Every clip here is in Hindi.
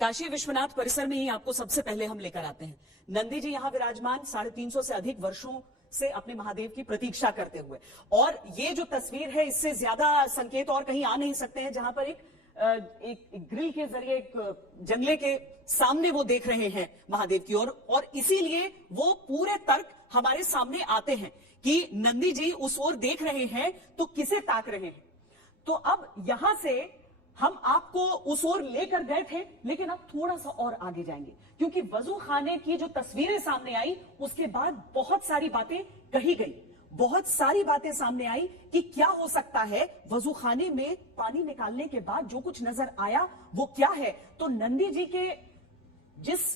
काशी विश्वनाथ परिसर में ही आपको सबसे पहले हम लेकर आते हैं। नंदी जी यहाँ विराजमान 350 से अधिक वर्षों से अपने महादेव की प्रतीक्षा करते हुए, और ये जो तस्वीर है इससे ज्यादा संकेत और कहीं आ नहीं सकते हैं, जहां पर एक ग्रिल के जरिए एक जंगले के सामने वो देख रहे हैं महादेव की ओर, और इसीलिए वो पूरे तर्क हमारे सामने आते हैं कि नंदी जी उस ओर देख रहे हैं तो किसे ताक रहे हैं। तो अब यहां से हम आपको उस ओर लेकर गए थे, लेकिन अब थोड़ा सा और आगे जाएंगे, क्योंकि वजू खाने की जो तस्वीरें सामने आई उसके बाद बहुत सारी बातें कही गई, बहुत सारी बातें सामने आई कि क्या हो सकता है वजू खाने में पानी निकालने के बाद जो कुछ नजर आया वो क्या है। तो नंदी जी के जिस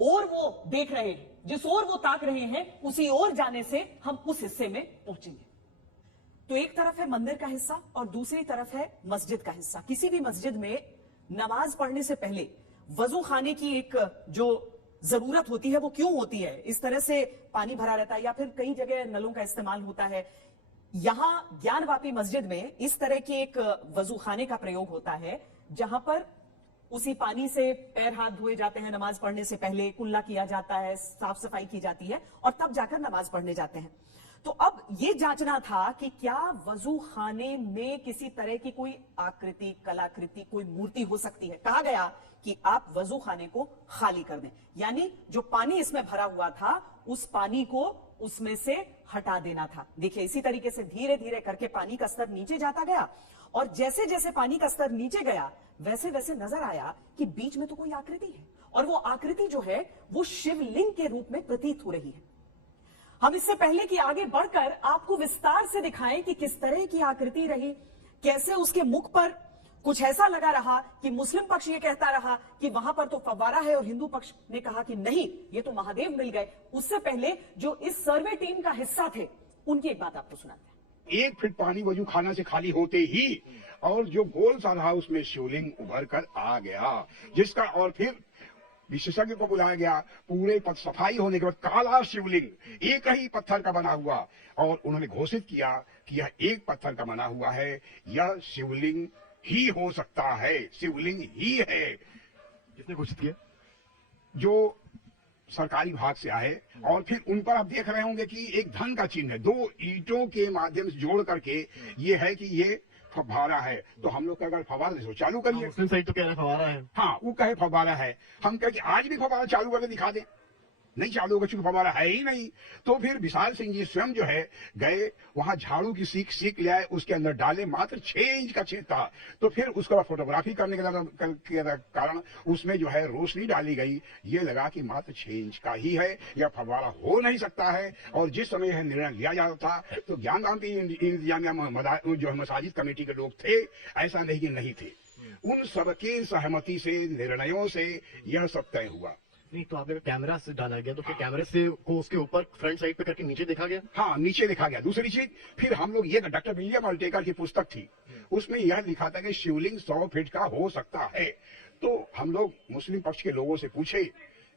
ओर वो देख रहे हैं, जिस ओर वो ताक रहे हैं, उसी ओर जाने से हम उस हिस्से में पहुंचेंगे। तो एक तरफ है मंदिर का हिस्सा और दूसरी तरफ है मस्जिद का हिस्सा। किसी भी मस्जिद में नमाज पढ़ने से पहले वजू खाने की एक जो जरूरत होती है वो क्यों होती है? इस तरह से पानी भरा रहता है या फिर कई जगह नलों का इस्तेमाल होता है। यहां ज्ञानवापी मस्जिद में इस तरह के एक वजू खाने का प्रयोग होता है, जहां पर उसी पानी से पैर हाथ धोए जाते हैं, नमाज पढ़ने से पहले कुल्ला किया जाता है, साफ सफाई की जाती है और तब जाकर नमाज पढ़ने जाते हैं। तो अब ये जांचना था कि क्या वजू खाने में किसी तरह की कोई आकृति, कलाकृति, कोई मूर्ति हो सकती है। कहा गया कि आप वजू खाने को खाली कर दें, यानी जो पानी इसमें भरा हुआ था उस पानी को उसमें से हटा देना था। देखिए, इसी तरीके से धीरे धीरे करके पानी का स्तर नीचे जाता गया, और जैसे जैसे पानी का स्तर नीचे गया वैसे वैसे नजर आया कि बीच में तो कोई आकृति है, और वो आकृति जो है वो शिवलिंग के रूप में प्रतीत हो रही है। हम इससे पहले कि आगे बढ़कर आपको विस्तार से दिखाएं कि किस तरह की आकृति रही, कैसे उसके मुख पर कुछ ऐसा लगा रहा कि मुस्लिम पक्ष ये कहता रहा कि वहां पर तो फव्वारा है, और हिंदू पक्ष ने कहा कि नहीं, ये तो महादेव मिल गए। उससे पहले जो इस सर्वे टीम का हिस्सा थे उनकी एक बात आपको सुनाते हैं। 1 फीट पानी वजू खाना से खाली होते ही और जो गोल सा रहा उसमें शिवलिंग उभर कर आ गया, जिसका और फिर विशेषज्ञ को बुलाया गया। पूरे सफाई होने के बाद काला शिवलिंग एक ही पत्थर का बना हुआ, और उन्होंने घोषित किया कि यह एक पत्थर का बना हुआ है, यह शिवलिंग ही हो सकता है, शिवलिंग ही है। किसने घोषित किया? जो सरकारी विभाग से आए, और फिर उन पर आप देख रहे होंगे कि एक धन का चिन्ह है, 2 ईंटों के माध्यम से जोड़ करके ये है कि ये फव्वारा है। तो हम लोग अगर फव्वारा तो चालू करिए। मुस्लिम साइड तो कह रहे हैं फव्वारा है। हाँ, वो कहे फव्वारा है, हम कहे कि आज भी फव्वारा चालू करके दिखा दें। नहीं चालू होगा क्योंकि फव्वारा है ही नहीं। तो फिर विशाल सिंह जी स्वयं जो है गए वहां, झाड़ू की सीख ले आए, उसके अंदर डाले, मात्र 6 इंच का छेद था। तो फिर उसके बाद फोटोग्राफी करने के कारण उसमें जो है रोशनी डाली गई, ये लगा कि मात्र 6 इंच का ही है, यह फव्वारा हो नहीं सकता है। और जिस समय यह निर्णय लिया जाता था तो ज्ञानवापी इंतजामिया जो मसाजिद कमेटी के लोग थे, ऐसा नहीं कि नहीं थे, उन सबके सहमति से, निर्णयों से यह सब तय हुआ। नहीं तो आपने कैमरा से डाला गया, तो फिर कैमरे से को उसके ऊपर फ्रंट साइड पे करके नीचे देखा गया। हाँ, नीचे देखा गया। दूसरी चीज, फिर हम लोग ये डॉक्टर विलियम अल्टेकर की पुस्तक थी, उसमें यह लिखा था कि शिवलिंग 100 फीट का हो सकता है। तो हम लोग मुस्लिम पक्ष के लोगों से पूछे,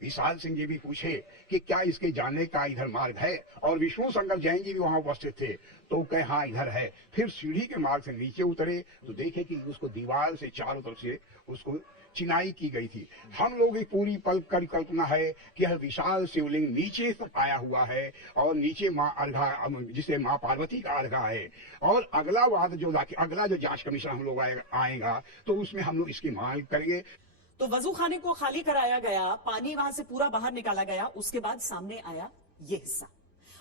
विशाल सिंह जी भी पूछे कि क्या इसके जाने का इधर मार्ग है, और विष्णु शंकर जैन जी भी वहां उपस्थित थे, तो कहे हाँ इधर है। फिर सीढ़ी के मार्ग से नीचे उतरे तो देखे कि उसको दीवार से चारों तरफ से उसको चिनाई की गई थी। हम लोग एक पूरी कल्पना है कि यह विशाल शिवलिंग नीचे तक आया हुआ है, और नीचे माँ अर्घा, जिसे माँ पार्वती का अर्घा है। और अगला जो जांच कमीशन हम लोग आएगा तो उसमें हम लोग इसकी मांग करेंगे। तो वजू खाने को खाली कराया गया, पानी वहां से पूरा बाहर निकाला गया, उसके बाद सामने आया ये हिस्सा।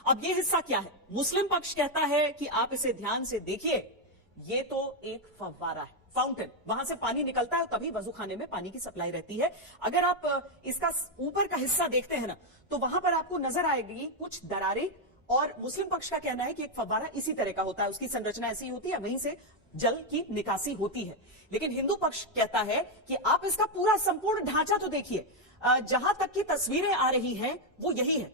अब ये हिस्सा क्या है? मुस्लिम पक्ष कहता है कि आप इसे ध्यान से देखिए, ये तो एक फव्वारा है, फाउंटेन, वहां से पानी निकलता है, तभी वजू खाने में पानी की सप्लाई रहती है। अगर आप इसका ऊपर का हिस्सा देखते हैं ना, तो वहां पर आपको नजर आएगी कुछ दरारें, और मुस्लिम पक्ष का कहना है कि एक फव्वारा इसी तरह का होता है, उसकी संरचना ऐसी होती है, वहीं से जल की निकासी होती है। लेकिन हिंदू पक्ष कहता है कि आप इसका पूरा संपूर्ण ढांचा तो देखिए, जहां तक की तस्वीरें आ रही हैं वो यही है।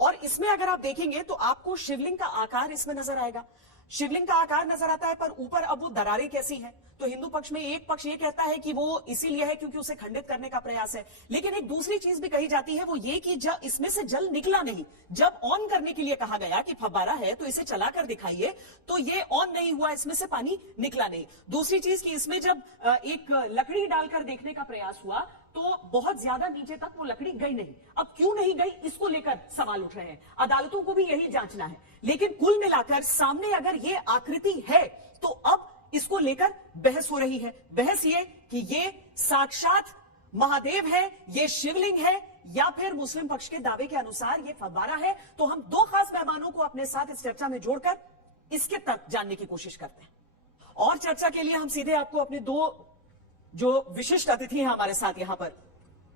और इसमें अगर आप देखेंगे तो आपको शिवलिंग का आकार इसमें नजर आएगा, शिवलिंग का आकार नजर आता है, पर ऊपर अब वो दरारें कैसी हैं, तो हिंदू पक्ष में एक पक्ष ये कहता है कि वो इसीलिए है क्योंकि उसे खंडित करने का प्रयास है। लेकिन एक दूसरी चीज भी कही जाती है, वो ये कि जब इसमें से जल निकला नहीं, जब ऑन करने के लिए कहा गया कि फव्वारा है तो इसे चलाकर दिखाइए, तो ये ऑन नहीं हुआ, इसमें से पानी निकला नहीं। दूसरी चीज कि इसमें जब एक लकड़ी डालकर देखने का प्रयास हुआ तो बहुत ज्यादा नीचे तक वो लकड़ी गई नहीं। अब क्यों नहीं गई, इसको लेकर सवाल उठ रहे हैं। अदालतों को भी यही जांचना है। लेकिन कुल मिलाकर सामने अगर ये आकृति है तो अब इसको लेकर बहस हो रही है। बहस ये कि ये साक्षात महादेव है, ये शिवलिंग है, या फिर मुस्लिम पक्ष के दावे के अनुसार ये फव्वारा है। तो हम दो खास मेहमानों को अपने साथ इस चर्चा में जोड़कर इसके तर्क जानने की कोशिश करते हैं। और चर्चा के लिए हम सीधे आपको अपने दो जो विशिष्ट अतिथि हैं हमारे साथ यहां पर,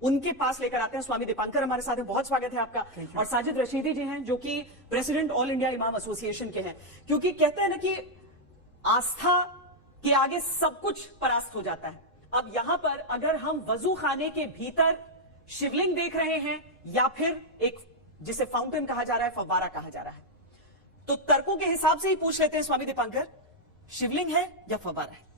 उनके पास लेकर आते हैं। स्वामी दीपांकर हमारे साथ हैं, बहुत स्वागत है आपका। और साजिद रशीदी जी हैं जो कि प्रेसिडेंट ऑल इंडिया इमाम एसोसिएशन के हैं। क्योंकि कहते हैं ना कि आस्था के आगे सब कुछ परास्त हो जाता है। अब यहां पर अगर हम वजू खाने के भीतर शिवलिंग देख रहे हैं या फिर एक जिसे फाउंटेन कहा जा रहा है, फव्वारा कहा जा रहा है, तो तर्कों के हिसाब से ही पूछ लेते हैं स्वामी दीपांकर, शिवलिंग है या फव्वारा है?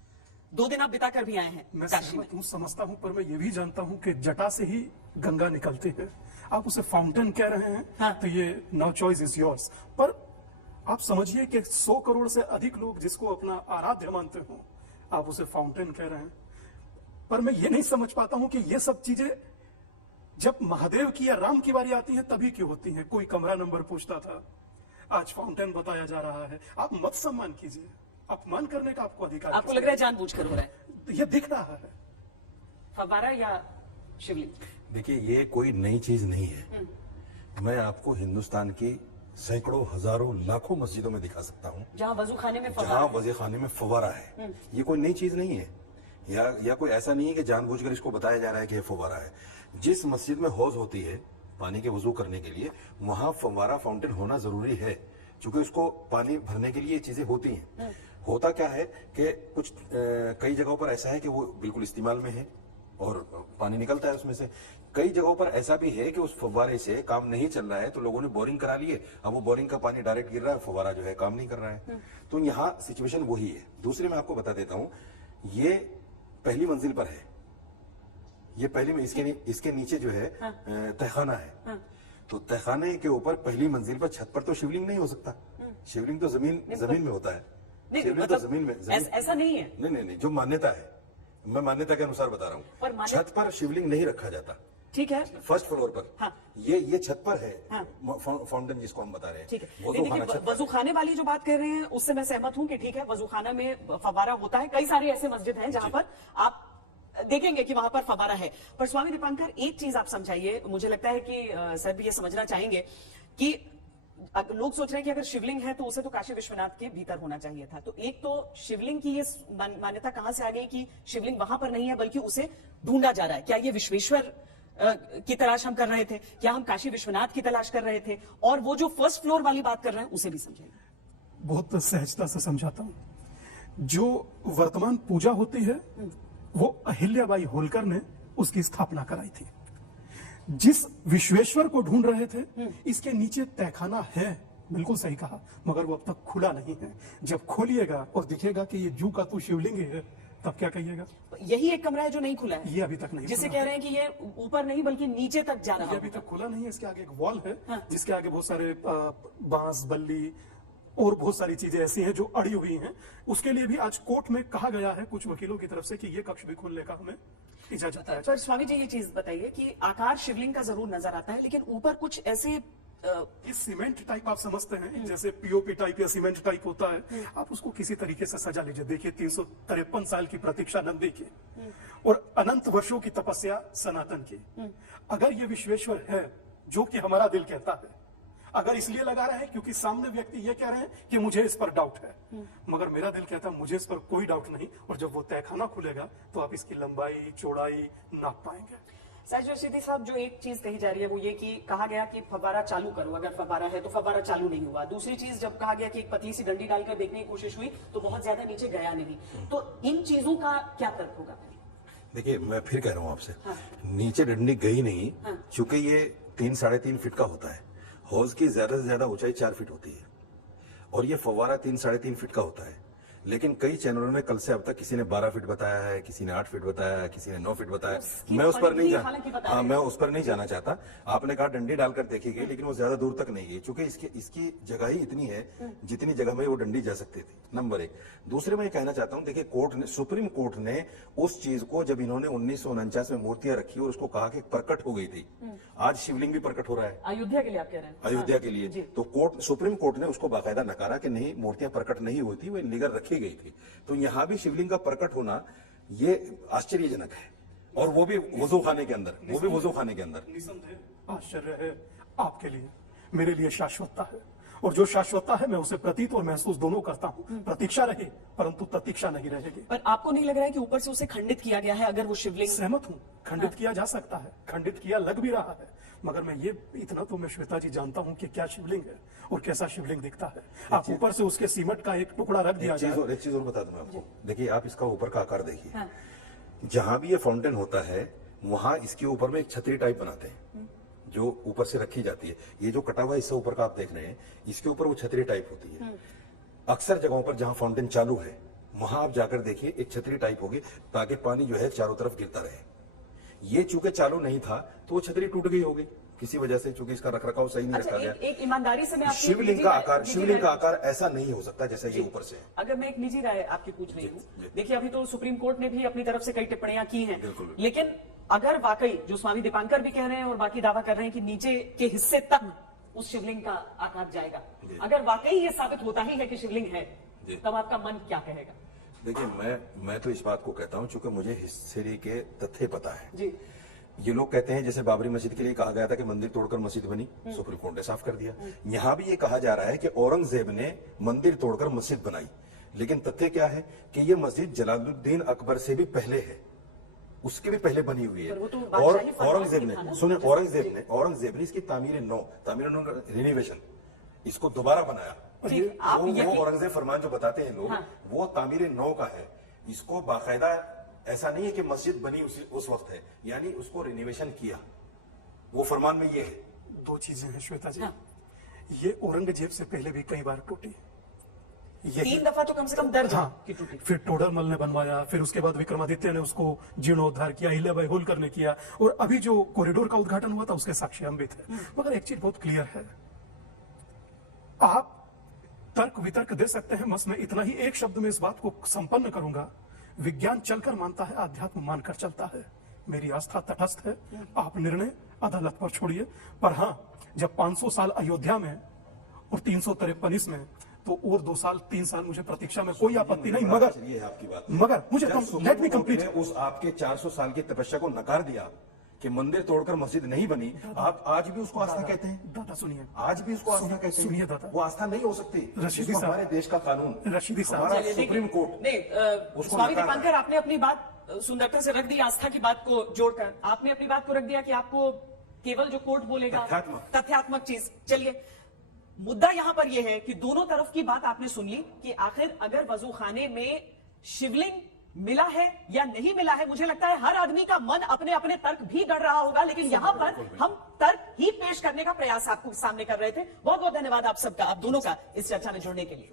2 दिन आप बिताकर भी आए हैं मैं काशी में। सहमत हूं, समझता हूं, पर मैं ये भी जानता हूं कि जटा से ही गंगा निकलती है। आप उसे फाउंटेन कह रहे हैं, हाँ। तो ये नो चॉइस इज योर्स। पर आप समझिए कि 100 करोड़ से अधिक लोग जिसको अपना आराध्य मानते हो, आप उसे फाउंटेन कह रहे हैं। पर मैं ये नहीं समझ पाता हूं कि ये सब चीजें जब महादेव की या राम की बारी आती है तभी क्यों होती है। कोई कमरा नंबर पूछता था, आज फाउंटेन बताया जा रहा है। आप मत सम्मान कीजिए, अपमान करने का आपको अधिकार। आपको लग रहा है जानबूझकर हो रहा है? ये दिख रहा है। फव्वारा या शिवलिंग? देखिए, ये कोई नई चीज नहीं है। मैं आपको हिंदुस्तान की सैकड़ों, हजारों, लाखों मस्जिदों में दिखा सकता हूँ जहां वजू खाने में जहां फव्वारा वज़े खाने में फव्वारा है। ये कोई नई चीज नहीं है, या कोई ऐसा नहीं है कि जानबूझकर इसको बताया जा रहा है कि ये फव्वारा है। जिस मस्जिद में हौज होती है पानी के वजू करने के लिए, वहां फव्वारा, फाउंटेन होना जरूरी है, क्योंकि उसको पानी भरने के लिए ये चीजें होती हैं। होता क्या है कि कुछ कई जगहों पर ऐसा है कि वो बिल्कुल इस्तेमाल में है और पानी निकलता है उसमें से। कई जगहों पर ऐसा भी है कि उस फव्वारे से काम नहीं चल रहा है, तो लोगों ने बोरिंग करा लिए, अब वो बोरिंग का पानी डायरेक्ट गिर रहा है, फव्वारा जो है काम नहीं कर रहा है। तो यहाँ सिचुएशन वही है। दूसरे मैं आपको बता देता हूँ, ये पहली मंजिल पर है। ये पहली में इसके नीचे जो है तहखाना है। तो तहखाने के ऊपर पहली मंजिल पर छत पर तो शिवलिंग नहीं हो सकता। शिवलिंग तो जमीन में होता है। नहीं, शिवलिंग तो जमीन में ऐसा नहीं है। नहीं, जो मान्यता है, मैं मान्यता के अनुसार बता रहा हूँ, छत पर शिवलिंग नहीं रखा जाता। ठीक है, फर्स्ट फ्लोर पर। हाँ। ये छत पर है। हाँ। फाउंटेन जिसको हम बता रहे हैं। ठीक है। वजू खाना देखिए, छत पर वजू खाने वाली जो बात कर रहे हैं उससे मैं सहमत हूं कि ठीक है, वजू खाना में फव्वारा होता है। कई सारे ऐसे मस्जिद हैं जहां पर आप देखेंगे कि वहां पर फव्वारा है। पर स्वामी दीपांकर, एक चीज आप समझाइए, मुझे लगता है कि सर भी ये समझना चाहेंगे कि लोग सोच रहे हैं कि अगर शिवलिंग है तो उसे तो काशी विश्वनाथ के भीतर होना चाहिए था। तो एक तो शिवलिंग की ये मान्यता कहां से आ गई कि शिवलिंग वहां पर नहीं है बल्कि उसे ढूंढा जा रहा है? क्या ये विश्वेश्वर की तलाश हम कर रहे थे? क्या हम काशी विश्वनाथ की तलाश कर रहे थे? और वो जो फर्स्ट फ्लोर वाली बात कर रहे हैं उसे भी समझेंगे। बहुत सहजता से समझाता हूं। जो वर्तमान पूजा होती है वो अहिल्याबाई होलकर ने उसकी स्थापना कराई थी। जिस विश्वेश्वर को ढूंढ रहे थे, इसके नीचे तहखाना है, बिल्कुल सही कहा, मगर वो अब तक खुला नहीं है। जब खोलिएगा और दिखेगा कि ये जू का तो शिवलिंग है, तब क्या कहिएगा? यही एक कमरा है जो नहीं खुला है, ये अभी तक नहीं जिसे खुला कह रहे हैं कि ये ऊपर नहीं बल्कि नीचे तक जा रहा ये है। अभी तक खुला नहीं है। इसके आगे एक वॉल है, हाँ। जिसके आगे बहुत सारे बांस, बल्ली और बहुत सारी चीजें ऐसी हैं जो अड़ी हुई हैं। उसके लिए भी आज कोर्ट में कहा गया है कुछ वकीलों की तरफ से कि ये कक्ष भी खोलने का हमें इजाजत है। पर स्वामी जी, ये चीज बताइए कि आकार शिवलिंग का जरूर नजर आता है, लेकिन ऊपर कुछ ऐसे ये सीमेंट टाइप आप समझते हैं, जैसे पीओपी टाइप या सीमेंट टाइप होता है, आप उसको किसी तरीके से सजा लीजिए। देखिए, 353 साल की प्रतीक्षा नंदी की और अनंत वर्षों की तपस्या सनातन की। अगर ये विश्वेश्वर है, जो कि हमारा दिल कहता है, अगर इसलिए लगा रहे हैं क्योंकि सामने व्यक्ति ये कह रहे हैं कि मुझे इस पर डाउट है, मगर मेरा दिल कहता है मुझे इस पर कोई डाउट नहीं। और जब वो तहखाना खुलेगा तो आप इसकी लंबाई, चौड़ाई नाप पाएंगे। साजिद रशीदी साहब, जो एक चीज कही जा रही है वो ये कि कहा गया कि फव्वारा चालू करो, अगर फव्वारा है तो फव्वारा चालू नहीं हुआ। दूसरी चीज, जब कहा गया कि एक पतली सी डंडी डालकर देखने की कोशिश हुई तो बहुत ज्यादा नीचे गया नहीं। तो इन चीजों का क्या तर्क होगा? देखिए, मैं फिर कह रहा हूँ आपसे, नीचे डंडी गई नहीं, क्योंकि ये 3-3.5 फीट का होता है। हौज की ज्यादा से ज्यादा ऊंचाई 4 फीट होती है और ये फव्वारा 3-3.5 फीट का होता है। लेकिन कई चैनलों ने कल से अब तक किसी ने 12 फीट बताया है, किसी ने 8 फीट बताया है, किसी ने 9 फीट बताया है। मैं उस पर नहीं हालांकि बता हाँ रहे मैं उस पर नहीं जाना चाहता। आपने कहा डंडी डालकर देखी गई, लेकिन वो ज्यादा दूर तक नहीं गई, क्योंकि इसकी जगह ही इतनी है जितनी जगह में वो डंडी जा सकती थी, नंबर 1। दूसरे मैं ये कहना चाहता हूं, देखिए कोर्ट ने, सुप्रीम कोर्ट ने उस चीज को, जब इन्होंने 1949 में मूर्तियां रखी और उसको कहा कि प्रकट हो गई थी, आज शिवलिंग भी प्रकट हो रहा है अयोध्या के लिए आप कह रहे हैं? अयोध्या के लिए, तो सुप्रीम कोर्ट ने उसको बाकायदा नकारा कि नहीं, मूर्तियां प्रकट नहीं हुई थी, वो लीगल रखी गई थी। तो यहां भी शिवलिंग का प्रकट होना ये आश्चर्यजनक है, और वो भी वजू खाने के अंदर, वो भी वजू खाने के अंदर। निसंदेह आश्चर्य है आपके लिए, मेरे लिए शाश्वतता है, और जो शाश्वतता है मैं उसे प्रतीत और महसूस दोनों करता हूं। प्रतीक्षा रही परंतु प्रतीक्षा नहीं रहेगी। पर आपको नहीं लग रहा है कि ऊपर से उसे खंडित किया गया है? अगर वो शिवलिंग, सहमत हूं, खंडित किया जा सकता है, खंडित किया लग भी रहा है, मगर मैं ये इतना तो मैं श्वेता जी जानता हूं कि क्या शिवलिंग है और कैसा शिवलिंग दिखता है। आप ऊपर से उसके सीमेंट का एक टुकड़ा रख दिया जाए। एक चीज और बता दूं मैं आपको, देखिए आप इसका ऊपर का आकार देखिए, जहां भी ये फाउंटेन होता है वहां इसके ऊपर में एक छतरी टाइप बनाते हैं जो ऊपर से रखी जाती है। ये जो कटा हुआ हिस्सा ऊपर का आप देख रहे हैं, इसके ऊपर वो छतरी टाइप होती है। अक्सर जगहों पर जहां फाउंटेन चालू है वहां आप जाकर देखिए एक छतरी टाइप होगी, ताकि पानी जो है चारों तरफ गिरता रहे। ये चूंकि चालू नहीं था तो वो छतरी टूट गई होगी किसी वजह से, चूंकि इसका रखरखाव सही नहीं रखा गया। एक ईमानदारी से मैं आपकी शिवलिंग का आकार ऐसा नहीं हो सकता जैसे ये ऊपर से है। अगर मैं एक निजी राय आपकी पूछ रही हूँ, देखिए अभी तो सुप्रीम कोर्ट ने भी अपनी तरफ से कई टिप्पणियां की हैं, लेकिन अगर वाकई जो स्वामी दीपांकर भी कह रहे हैं और बाकी दावा कर रहे हैं कि नीचे के हिस्से तक उस शिवलिंग का आकार जाएगा, अगर वाकई ये साबित होता ही है कि शिवलिंग है, तब आपका मन क्या कहेगा? देखिए मैं तो इस बात को कहता हूं, चूंकि मुझे हिस्ट्री के तथ्य पता है जी। ये लोग कहते हैं जैसे बाबरी मस्जिद के लिए कहा गया था कि मंदिर तोड़कर मस्जिद बनी, सुप्रीम कोर्ट ने साफ कर दिया। यहां भी ये कहा जा रहा है कि औरंगजेब ने मंदिर तोड़कर मस्जिद बनाई, लेकिन तथ्य क्या है कि ये मस्जिद जलालुद्दीन अकबर से भी पहले है, उसके भी पहले बनी हुई है। और औरंगजेब ने, सुने, औरंगजेब ने इसकी तामीर नौ रिनोवेशन, इसको दोबारा बनाया। वो औरंगजेब फरमान जो बताते हैं लोग, वो तामीर नौ का है। इसको बाकायदा ऐसा नहीं है कि मस्जिद बनी उस वक्त है, यानी उसको रिनोवेशन किया, वो फरमान में ये है। 2 चीजें हैं श्वेता जी, ये औरंगजेब से पहले भी कई बार टूटी, 3 दफा तो कम से कम दर्ज की टूटी। फिर टोडरमल ने बनवाया, फिर उसके बाद विक्रमादित्य ने उसको जीर्णोद्धार किया, अहिल्याबाई होलकर ने किया, और अभी जो कॉरिडोर का उद्घाटन हुआ था उसके साक्षी हम भी थे। मगर एक चीज बहुत क्लियर है, आप तर्क वितर्क दे सकते हैं, बस मैं इतना ही एक शब्द में इस बात को संपन्न करूंगा, विज्ञान चलकर मानता है, अध्यात्म मानकर चलता है। मेरी आस्था तटस्थ है, आप निर्णय अदालत पर छोड़िए। पर हां, जब 500 साल अयोध्या में और 353 इसमें, तो और 2 साल 3 साल मुझे प्रतीक्षा में कोई आपत्ति नहीं। मगर ये है आपकी बात, मगर मुझे लेट मी कंप्लीट। उस आपके 400 साल की तपस्या को नकार दिया कि मंदिर तोड़कर मस्जिद नहीं बनी, आप आज भी उसको आस्था कहते हैं? दादा सुनिए, आज भी उसको आस्था कहते हैं? सुनिए दादा, वो आस्था नहीं हो सकती। रशीदी साहब, हमारे देश का कानून, रशीदी साहब, हमारा सुप्रीम कोर्ट नहीं, स्वामी दीपांकर आपने अपनी बात सुंदरता से रख दी, आस्था की बात को जोड़कर आपने अपनी बात को रख दिया कि आपको केवल जो कोर्ट बोलेगा तथ्यात्मक चीज। चलिए, मुद्दा यहां पर यह है कि दोनों तरफ की बात आपने सुन ली कि आखिर अगर वजू खाने में शिवलिंग मिला है या नहीं मिला है। मुझे लगता है हर आदमी का मन अपने अपने तर्क भी गढ़ रहा होगा, लेकिन यहां पर हम तर्क ही पेश करने का प्रयास आपको सामने कर रहे थे। बहुत बहुत धन्यवाद आप सबका, आप दोनों का इस चर्चा में जुड़ने के लिए।